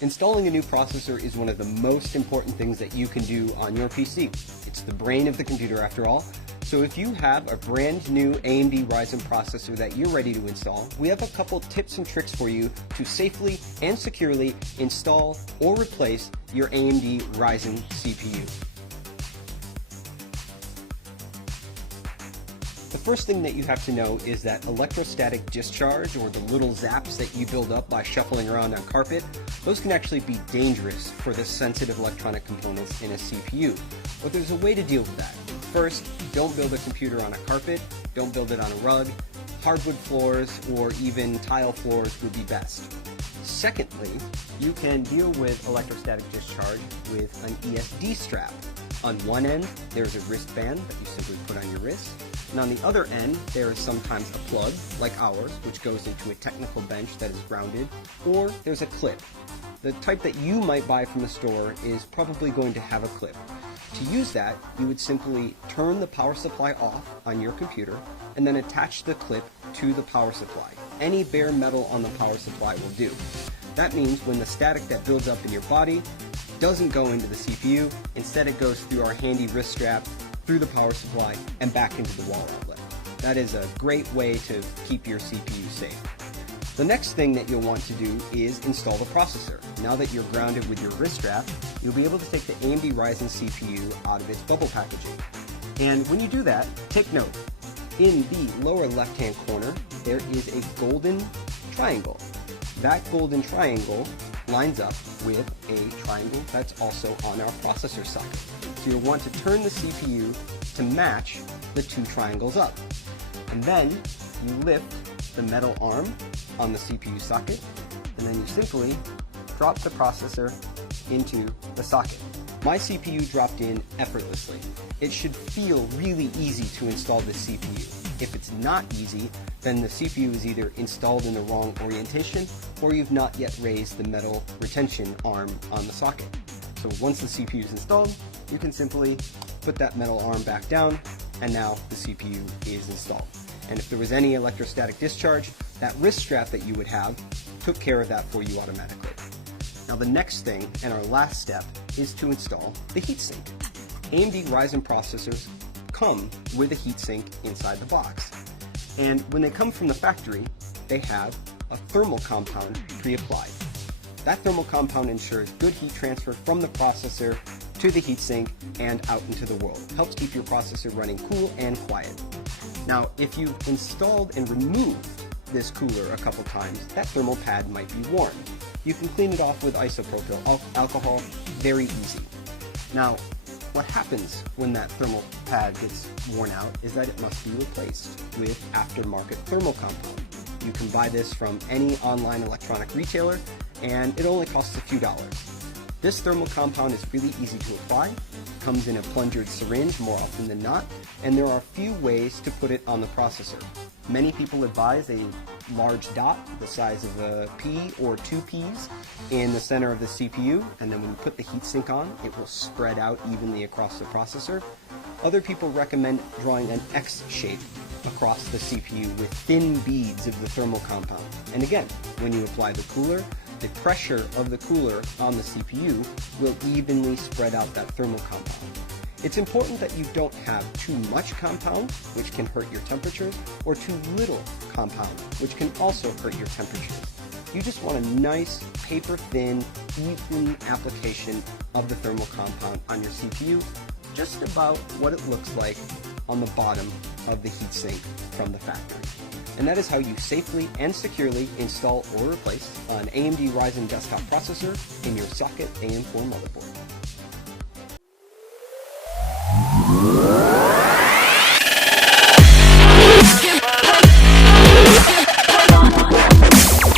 Installing a new processor is one of the most important things that you can do on your PC. It's the brain of the computer after all. So if you have a brand new AMD Ryzen processor that you're ready to install, we have a couple tips and tricks for you to safely and securely install or replace your AMD Ryzen CPU. The first thing that you have to know is that electrostatic discharge, or the little zaps that you build up by shuffling around on carpet, those can actually be dangerous for the sensitive electronic components in a CPU. But there's a way to deal with that. First, don't build a computer on a carpet, don't build it on a rug. Hardwood floors or even tile floors would be best. Secondly, you can deal with electrostatic discharge with an ESD strap. On one end, there's a wristband that you simply put on your wrist. And on the other end, there is sometimes a plug, like ours, which goes into a technical bench that is grounded, or there's a clip. The type that you might buy from the store is probably going to have a clip. To use that, you would simply turn the power supply off on your computer and then attach the clip to the power supply. Any bare metal on the power supply will do. That means when the static that builds up in your body doesn't go into the CPU, instead it goes through our handy wrist strap, through the power supply, and back into the wall outlet. That is a great way to keep your CPU safe. The next thing that you'll want to do is install the processor. Now that you're grounded with your wrist strap, you'll be able to take the AMD Ryzen CPU out of its bubble packaging. And when you do that, take note. In the lower left-hand corner, there is a golden triangle. That golden triangle lines up with a triangle that's also on our processor socket. So you'll want to turn the CPU to match the two triangles up. And then you lift the metal arm on the CPU socket, and then you simply drop the processor into the socket. My CPU dropped in effortlessly. It should feel really easy to install this CPU. If it's not easy, then the CPU is either installed in the wrong orientation, or you've not yet raised the metal retention arm on the socket. So once the CPU is installed, you can simply put that metal arm back down, and now the CPU is installed. And if there was any electrostatic discharge, that wrist strap that you would have took care of that for you automatically. Now the next thing, and our last step, is to install the heatsink. AMD Ryzen processors come with a heatsink inside the box. And when they come from the factory, they have a thermal compound pre-applied. That thermal compound ensures good heat transfer from the processor to the heatsink and out into the world. It helps keep your processor running cool and quiet. Now, if you've installed and removed this cooler a couple times, that thermal pad might be worn. You can clean it off with isopropyl alcohol, very easy. Now, what happens when that thermal pad gets worn out is that it must be replaced with aftermarket thermal compound. You can buy this from any online electronic retailer, and it only costs a few dollars. This thermal compound is really easy to apply, comes in a plungered syringe more often than not, and there are a few ways to put it on the processor. Many people advise a large dot the size of a pea or 2 peas in the center of the CPU, and then when you put the heatsink on, it will spread out evenly across the processor. Other people recommend drawing an X shape across the CPU with thin beads of the thermal compound. And again, when you apply the cooler, the pressure of the cooler on the CPU will evenly spread out that thermal compound. It's important that you don't have too much compound, which can hurt your temperatures, or too little compound, which can also hurt your temperatures. You just want a nice, paper-thin, even application of the thermal compound on your CPU, just about what it looks like on the bottom of the heatsink from the factory. And that is how you safely and securely install or replace an AMD Ryzen desktop processor in your socket AM4 motherboard.